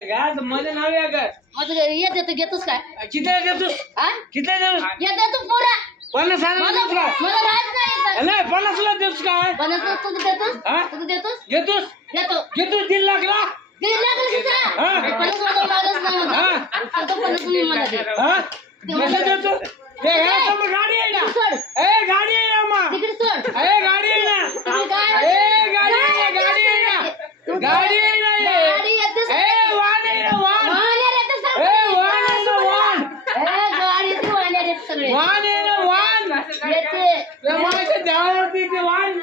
गाड मध्ये नाव या कर माझं ये देतो घेतोस काय किती देतोस हा किती देतोस ये देतो पुरा 50 देतोस का मला राहत नाही नाही 50 ला देतोस काय 50 तू देतोस हा तू देतोस घेतोस देतो घेतोस 3 लाख ला 3 लाख किती हा 50 माझा मालच नाही म्हणा हा तो 50 तुम्ही मला दे हा कसं देतो ते हे गाडी आहे ना सोड ए गाडी आहे ना मा तिकडे सोड ए गाडी आहे ना तुम्ही काय ए गाडी आहे ना गाडी आहे ना गाडी आहे ना गाडी येतेस ए वाहन आहे ना वाहन वाहन येतेस ए वाहन आहे ना वाहन गाडी येते वाहन येते सगळे वाहन आहे ना वाहन येते माझ्या देवावरती ते वाहन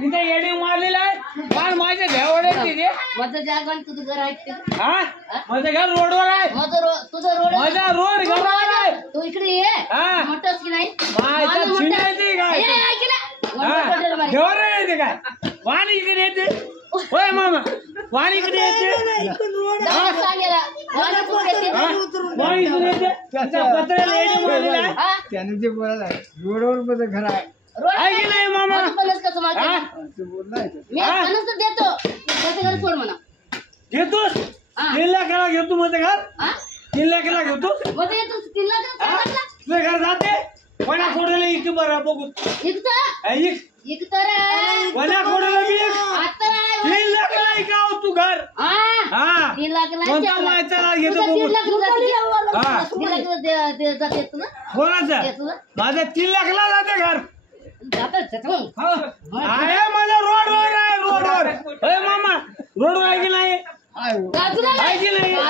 तिथे येणे मारलेलं आहे वाहन माझ्या देवावर आहे तिथे माझं जागरण तुझं घर आहे हा माझं घर रोडवर आहे तुझं रोड माझा रोड घरावर आहे तू इकडे ये हा मोठंच की नाही माझ्या चिनायचे काय ये ऐक ना हा देवावर येते काय वाहन इकडे येते होय मामा वाहन इकडे येते जाऊ सांगेला वाहन पुढे येते वाहन इकडे येते त्याच्या पत्राला येणे मारलेलं आहे हा त्याने जे बोलायला रोडवर माझं घर आहे रोड आहे की नाही मामा माझं पन्नास कसं हा मागते ते बोललाय मी पन्नास तर देतो त्याचं घर सोड म्हणा घेतोस हा. 3 लाखाला घेतो माझं घर हा 3 लाखाला घेतो मग येतो 3 लाख हा? तुझं घर जाते कोणा कोणाला इथे बरं बघू एक तर कोणा कोणाला बी आता 3 लाखाला ऐकाव तू घर हा हा 3 लाख कोणता माहितीला घेतो बघू 3 लाख हा 3 लाख जाते तुला कोणाचं तुला माझं 3 लाखला जाते घर जातं हा. आहे माझा रोडवर आहे रोडवर होय मामा रोडवर आहे की नाही बाजूला आहे की नाही हा?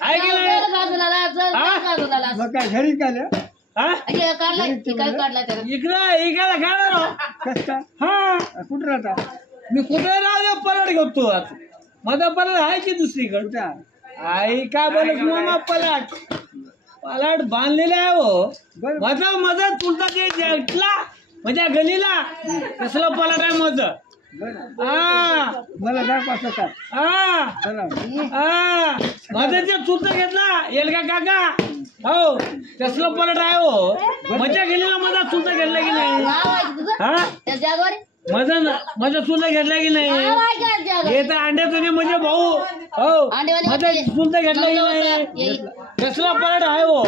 आहे की नाही बाजूला मग काय घरी काढलं हा काढलाय काय काढलाय त्याला इकडं इकडं गाडा राव कस काय हा कुठं राहता मी कुठे राहतो पलट घेतो आता माझा पलट आहे की दुसरीकडे कुठं आई काय बोलत मामा पलट बांधलेला आहे हो बरं माझा चुलता ते इथला माझ्या गलीला कसलं पलट आहे माझं बरं हा मला दाखवा काय हा चला हा माझं ते चुलता घेतला येलगा काका हो कसलं पलट आहे हो माझ्या गलीला माझा चुलता घेतला की नाही नाव आहे का तुझं हा त्या जागेवर माझा चुलता घेतला की नाही नाव आहे का जागेवर हे तर अंड्या तुझे म्हणजे भाऊ हो अंड्यावाले माझा होते. चुलता घेतला की नवरा नाही होता. कसला पलट आहे हो